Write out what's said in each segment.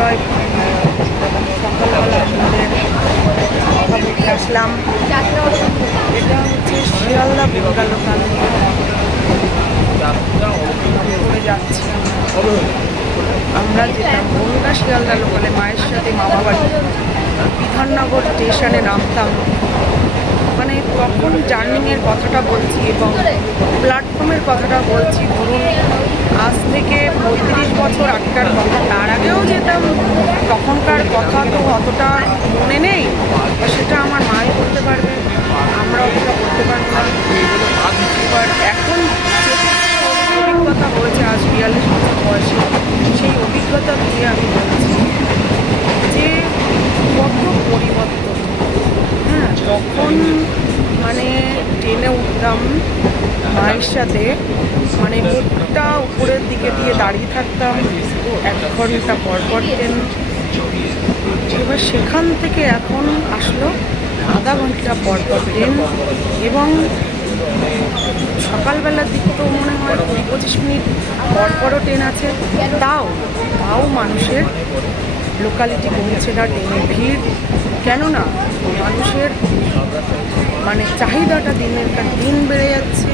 পরিচয় সকালবেলা আপনাদের কথা বলতে আসলাম। এটা হচ্ছে শিয়ালদা বনগা লোকাল করে যাচ্ছি আমরা যেতাম বনগা শিয়ালদা লোকালে মায়ের সাথে মামা বাড়ি বিধাননগর স্টেশনে নামতাম। মানে তখন জার্নিংয়ের কথাটা বলছি এবং প্ল্যাটফর্মের কথাটা বলছি, ধরুন আজ থেকে 35 বছর আগেকার কথা। তার আগেও যেতাম, তখনকার কথা তো অতটা মনে নেই, সেটা আমার মাই বলতে পারবে, আমরা অতটা বলতে পারবো না। এবার এখন যে অভিজ্ঞতা হয়েছে আজ 42 বছর বয়সে, সেই অভিজ্ঞতা দিয়ে আমি বলছি যে কত পরিবর্তন। হ্যাঁ, তখন মানে ট্রেনে উঠতাম মায়ের সাথে, মানে মুখটা উপরের দিকে দিয়ে দাঁড়িয়ে থাকতাম 1 ঘন্টা পর পর ট্রেন। এবার সেখান থেকে এখন আসলো আধা ঘন্টা পর পর ট্রেন, এবং সকালবেলার দিক তো মনে হয় 20-25 মিনিট পর পরও ট্রেন আছে। তাও মানুষের লোকালিটি কমছে না, ট্রেনের ভিড়। কেননা মানুষের মানে চাহিদাটা দিনের দিন বেড়ে যাচ্ছে,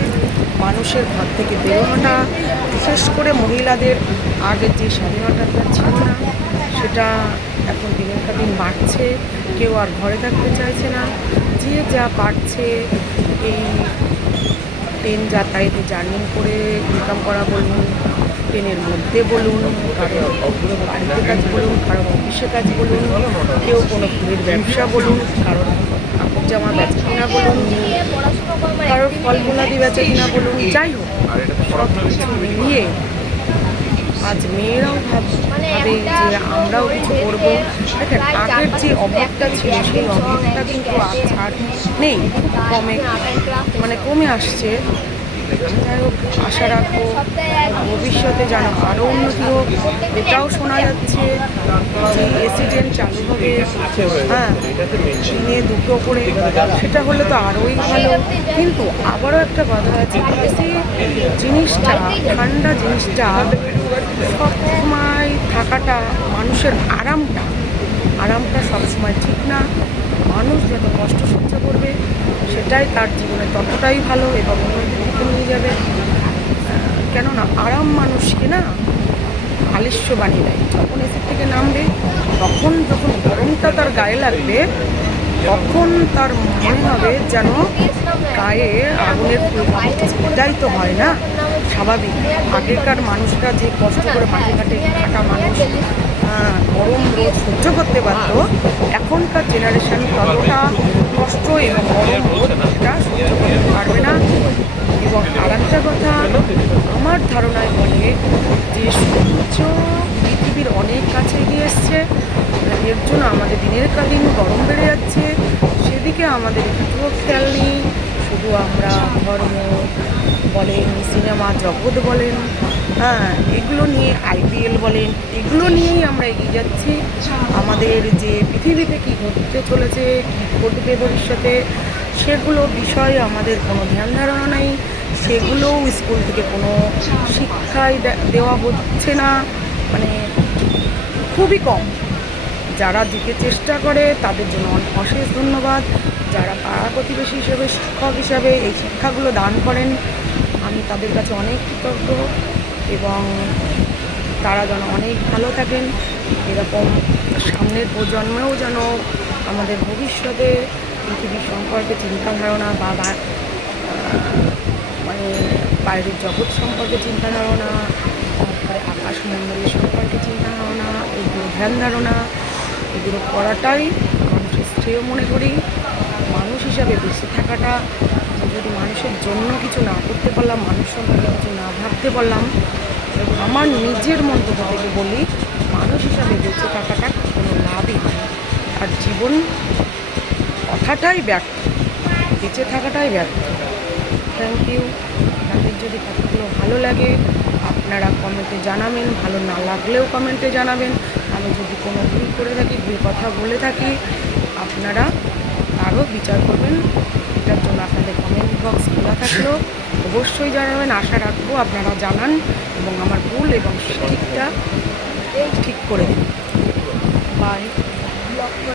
মানুষের ঘর থেকে বেরোনোটা, বিশেষ করে মহিলাদের আগের যে স্বাধীনতাটা ছিল না, সেটা এখন দিনের দিন বাড়ছে। কেউ আর ঘরে থাকতে চাইছে না, যে যা পারছে এই ট্রেন যাতায়াতে জার্নি করে ইনকাম করা বলুন, ট্রেনের মধ্যে বলুন, কারো বাড়িতে কাজ বলুন, কারো অফিসে কাজ বলুন, কেউ কোনো ফুলের ব্যবসা বলুন, কারোর কাপড় জামা বেচা কিনা বলুন, কারোর ফল ফলাদি বেচা কিনা বলুন, যাই হোক সব কিছু মিলিয়ে আজ মেয়েরাও ভাবে যে আমরাও কিছু করবো। দেখেন আগের যে অভাবটা ছিল সেই অভাবটা কিন্তু আজ আর নেই, কমে আসছে। যাই হোক, আশা রাখবো ভবিষ্যতে যেন আরও উন্নতি হোক। এটাও শোনা যাচ্ছে যে এসি ট্রেন চালু হবে, হ্যাঁ, দিনে 2টো করে, সেটা হলে তো আরোই ভালো। কিন্তু আবারও একটা কথা আছে, এসি জিনিসটা, ঠান্ডা জিনিসটা সবসময় থাকাটা, মানুষের আরামটা সবসময় ঠিক না। মানুষ যত কষ্ট সহ্য করবে সেটাই তার জীবনে ততটাই ভালো এবং উন্নতির দিকে নিয়ে যাবে। কেননা আরাম মানুষকে না আলস্য বানিয়ে দেয়। যখন এসির থেকে নামবে, তখন যখন গরমটা তার গায়ে লাগবে, তখন তার মনে হবে যেন গায়ে আগুনের ফুল। এটাই তো হয় না স্বাভাবিক। আগেকার মানুষরা যে কষ্ট করে মাঠে ঘাটে থাকা মানুষ গরম রোদ সহ্য করতে পারত, এখনকার জেনারেশন ততটা কষ্ট এবং গরম রোদ সেটা সহ্য করতে পারবে না। এবং আর একটা কথা, আমার ধারণায় বলে যে সূর্য পৃথিবীর অনেক কাছে এগিয়ে এসছে, এর জন্য আমাদের দিনের দিন গরম বেড়ে যাচ্ছে, সেদিকে আমাদের একটুও খেয়াল নেই। শুধু আমরা ধর্ম বলেন, সিনেমা জগৎ বলেন, হ্যাঁ, এগুলো নিয়ে IPL বলেন, এগুলো নিয়েই আমরা এগিয়ে যাচ্ছি। আমাদের যে পৃথিবীতে কী ঘটতে চলেছে, কী ঘটবে ভবিষ্যতে, সেগুলো বিষয়ে আমাদের কোনো ধ্যান ধারণা নেই। সেগুলোও স্কুল থেকে কোনো শিক্ষাই দেওয়া হচ্ছে না, মানে খুবই কম। যারা দিতে চেষ্টা করে তাদের জন্য অশেষ ধন্যবাদ। যারা পাড়া প্রতিবেশী হিসেবে, শিক্ষক হিসাবে এই শিক্ষাগুলো দান করেন, আমি তাদের কাছে অনেক কৃতজ্ঞ। এবং তারা যেন অনেক ভালো থাকেন, এরকম সামনের প্রজন্মেও যেন আমাদের ভবিষ্যতে পৃথিবীর সম্পর্কে চিন্তা ধারণা বা মানে বাইরের জগৎ সম্পর্কে চিন্তা ধারণা, তারপরে আকাশমণ্ডলের সম্পর্কে চিন্তা ধারণা, এগুলো ধ্যান ধারণা, এগুলো করাটাই মানুষের শ্রেয় মনে করি। মানুষ হিসাবে বেঁচে থাকাটা, যদি মানুষের জন্য কিছু না করতে পারলাম, মানুষ সম্পর্কে কিছু না ভাবতে পারলাম, আমার নিজের মন্তব্য থেকে বলি, মানুষ হিসাবে বেঁচে থাকাটা কোনো লাভই হয়। আর জীবন কথাটাই ব্যর্থ, বেঁচে থাকাটাই ব্যর্থ। Thank you. আপনাদের যদি কথাগুলো ভালো লাগে আপনারা কমেন্টে জানাবেন, ভালো না লাগলেও কমেন্টে জানাবেন। আমি যদি কোনো ভুল করে থাকি, ভুল কথা বলে থাকি, আপনারা আরও বিচার করবেন। এটার জন্য আপনাদের কমেন্ট বক্স খোলা থাকলেও অবশ্যই জানাবেন। আশা রাখবো আপনারা জানান এবং আমার ভুল এবং ঠিকটা ঠিক করে দিন। পায়।